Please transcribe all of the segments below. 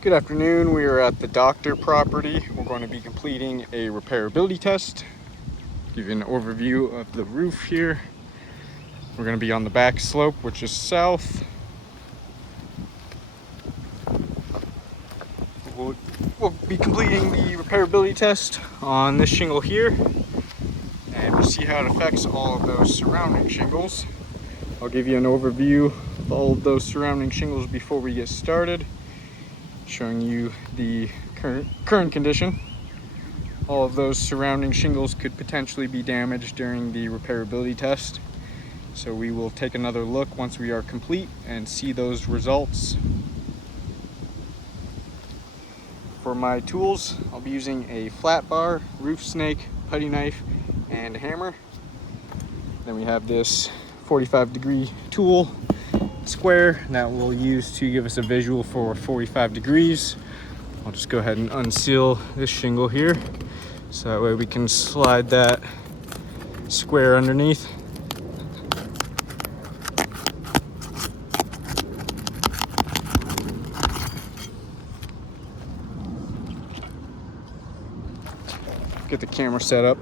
Good afternoon. We are at the Doctor property. We're going to be completing a repairability test. Give you an overview of the roof here. We're going to be on the back slope, which is south. We'll be completing the repairability test on this shingle here, and we'll see how it affects all of those surrounding shingles. I'll give you an overview of all of those surrounding shingles before we get started, showing you the current condition. All of those surrounding shingles could potentially be damaged during the repairability test, so we will take another look once we are complete and see those results. For my tools, I'll be using a flat bar, roof snake, putty knife, and a hammer. Then we have this 45-degree tool square that we'll use to give us a visual for 45 degrees. I'll just go ahead and unseal this shingle here, so that way we can slide that square underneath. Get the camera set up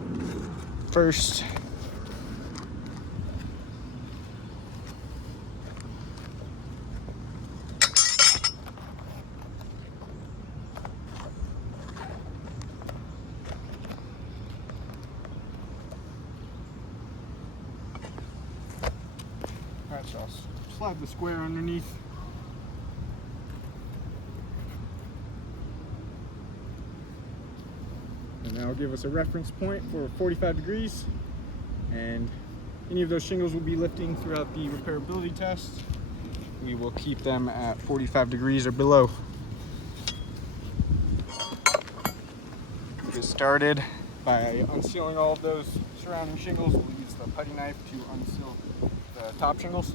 first. Alright, so I'll slide the square underneath. And that'll give us a reference point for 45 degrees. And any of those shingles will be lifting throughout the repairability test. We will keep them at 45 degrees or below. Get started by unsealing all of those surrounding shingles. We'll use the putty knife to unseal the top shingles.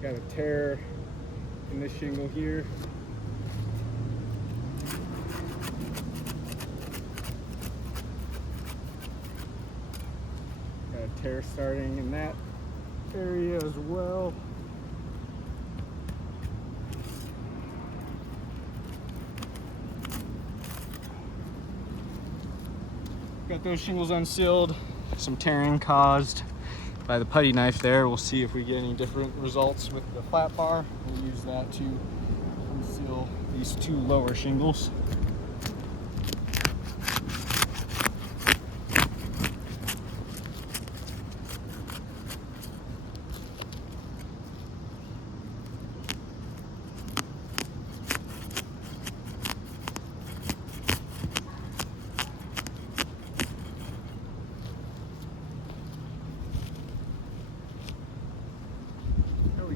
Got a tear in this shingle here. Got a tear starting in that area as well. Got those shingles unsealed, some tearing caused by the putty knife there. We'll see if we get any different results with the flat bar. We'll use that to unseal these two lower shingles.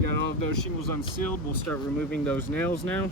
Got all of those shingles unsealed. We'll start removing those nails now.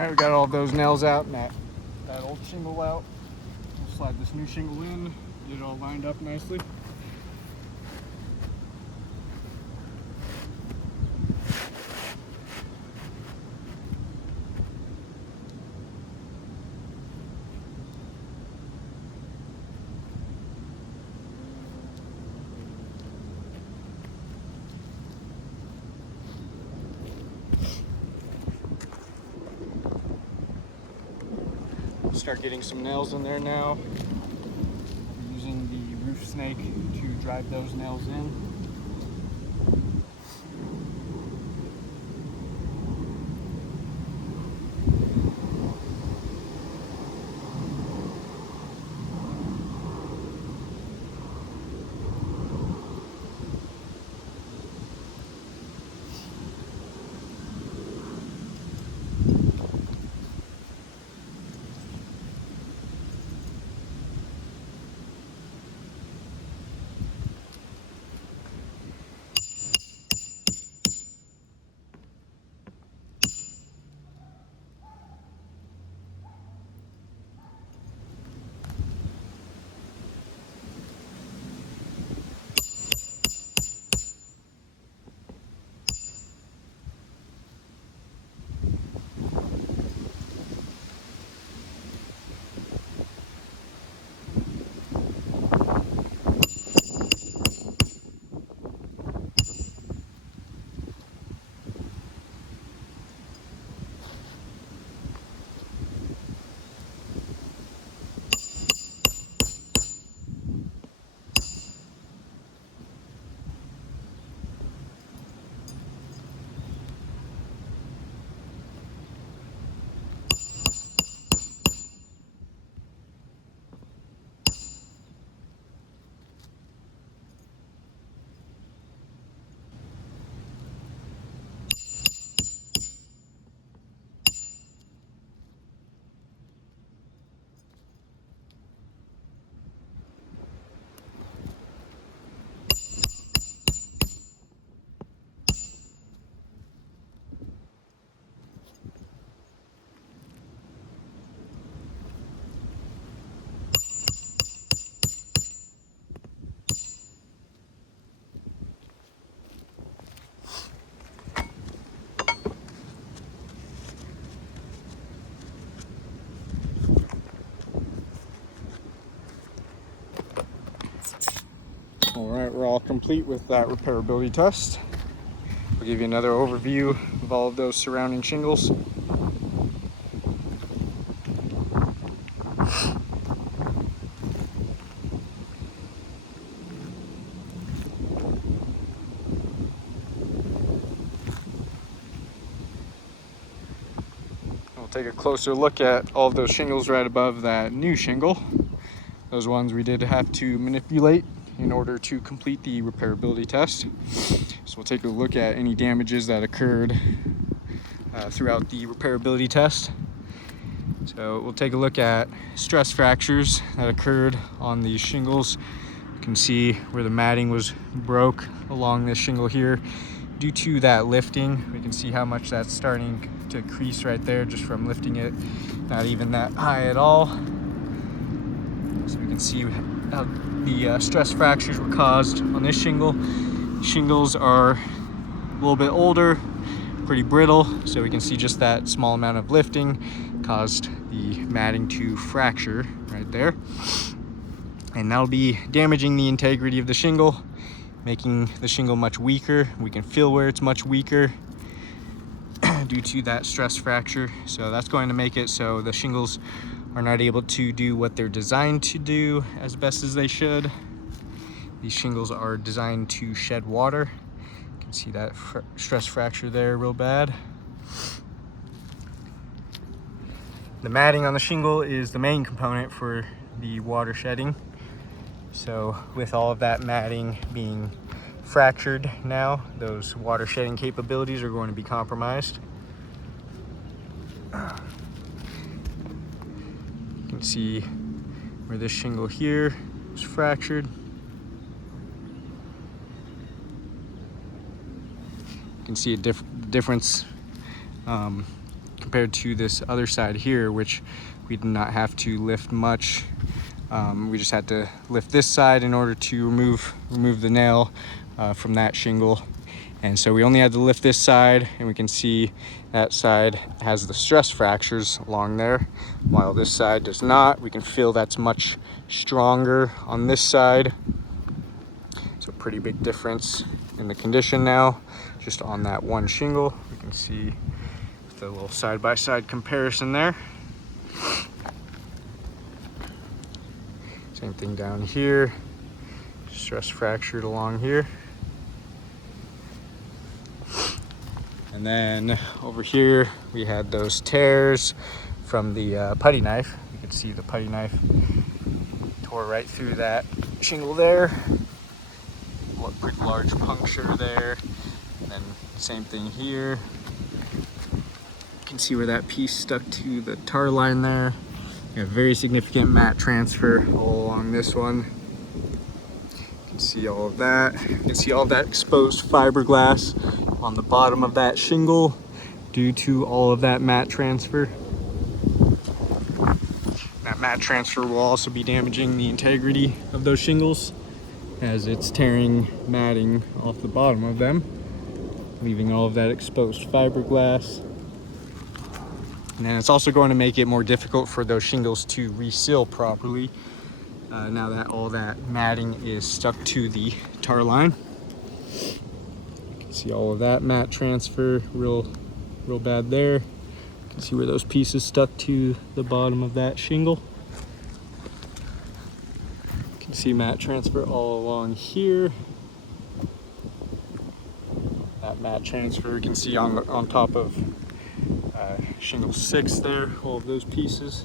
Alright, we got all those nails out and that old shingle out. We'll slide this new shingle in, get it all lined up nicely. Start getting some nails in there now. We're using the roof snake to drive those nails in. Alright, we're all complete with that repairability test. I'll give you another overview of all of those surrounding shingles. We'll take a closer look at all of those shingles right above that new shingle. Those ones we did have to manipulate in order to complete the repairability test. So we'll take a look at any damages that occurred throughout the repairability test. So we'll take a look at stress fractures that occurred on these shingles. You can see where the matting was broke along this shingle here. Due to that lifting, we can see how much that's starting to crease right there just from lifting it, not even that high at all. So we can see how the stress fractures were caused on this shingle. Shingles are a little bit older, pretty brittle, so we can see just that small amount of lifting caused the matting to fracture right there. And that'll be damaging the integrity of the shingle, making the shingle much weaker. We can feel where it's much weaker due to that stress fracture. So that's going to make it so the shingles are not able to do what they're designed to do as best as they should. These shingles are designed to shed water. You can see that stress fracture there real bad. The matting on the shingle is the main component for the water shedding. So with all of that matting being fractured now, those water shedding capabilities are going to be compromised. You can see where this shingle here is fractured. You can see a difference compared to this other side here, which we did not have to lift much. We just had to lift this side in order to remove the nail from that shingle. And so we only had to lift this side, and we can see that side has the stress fractures along there, while this side does not. We can feel that's much stronger on this side. So pretty big difference in the condition now, just on that one shingle. We can see the little side-by-side comparison there. Same thing down here, stress fractured along here. And then over here, we had those tears from the putty knife. You can see the putty knife tore right through that shingle there. Pretty large puncture there. And then same thing here. You can see where that piece stuck to the tar line there. We have very significant mat transfer all along this one. You can see all of that. You can see all that exposed fiberglass on the bottom of that shingle due to all of that mat transfer. That mat transfer will also be damaging the integrity of those shingles, as it's tearing matting off the bottom of them, leaving all of that exposed fiberglass. And then it's also going to make it more difficult for those shingles to reseal properly now that all that matting is stuck to the tar line. You can see all of that mat transfer real bad there. You can see where those pieces stuck to the bottom of that shingle. You can see mat transfer all along here. That mat transfer you can see on top of shingle 6 there, all of those pieces.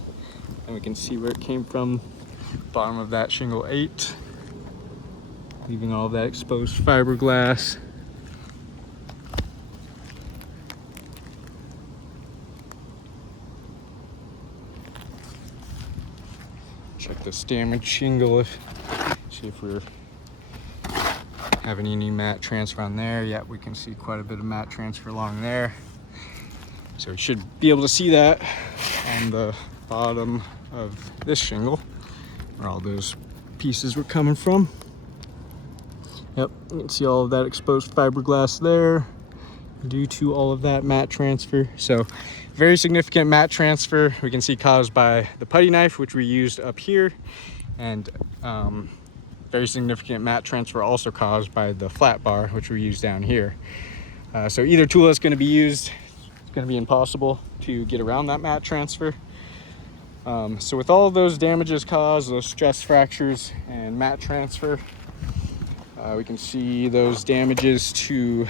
And we can see where it came from, bottom of that shingle 8, leaving all of that exposed fiberglass. Check this damaged shingle, see if we're having any mat transfer on there. Yeah, we can see quite a bit of mat transfer along there. So we should be able to see that on the bottom of this shingle, where all those pieces were coming from. Yep, you can see all of that exposed fiberglass there due to all of that mat transfer. So very significant mat transfer we can see caused by the putty knife, which we used up here, and very significant mat transfer also caused by the flat bar, which we used down here. So either tool that's going to be used, it's going to be impossible to get around that mat transfer. So with all of those damages caused, those stress fractures and mat transfer, we can see those damages to,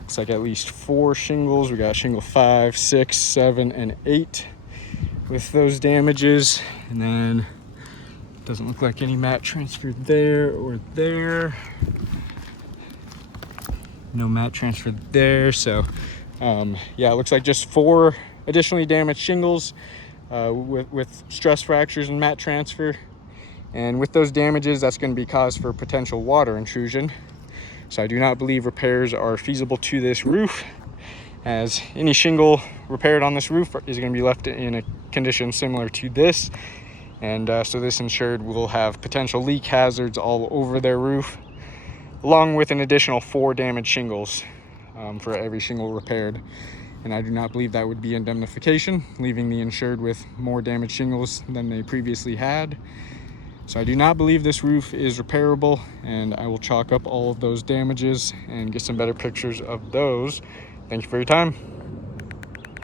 looks like at least 4 shingles. We got shingle 5, 6, 7, and 8 with those damages. And then doesn't look like any mat transfer there or there. No mat transfer there. So yeah, it looks like just 4 additionally damaged shingles with stress fractures and mat transfer. And with those damages, that's going to be cause for potential water intrusion. So I do not believe repairs are feasible to this roof, as any shingle repaired on this roof is going to be left in a condition similar to this. And so this insured will have potential leak hazards all over their roof, along with an additional 4 damaged shingles for every shingle repaired. And I do not believe that would be indemnification, leaving the insured with more damaged shingles than they previously had. So I do not believe this roof is repairable, and I will chalk up all of those damages and get some better pictures of those. Thank you for your time.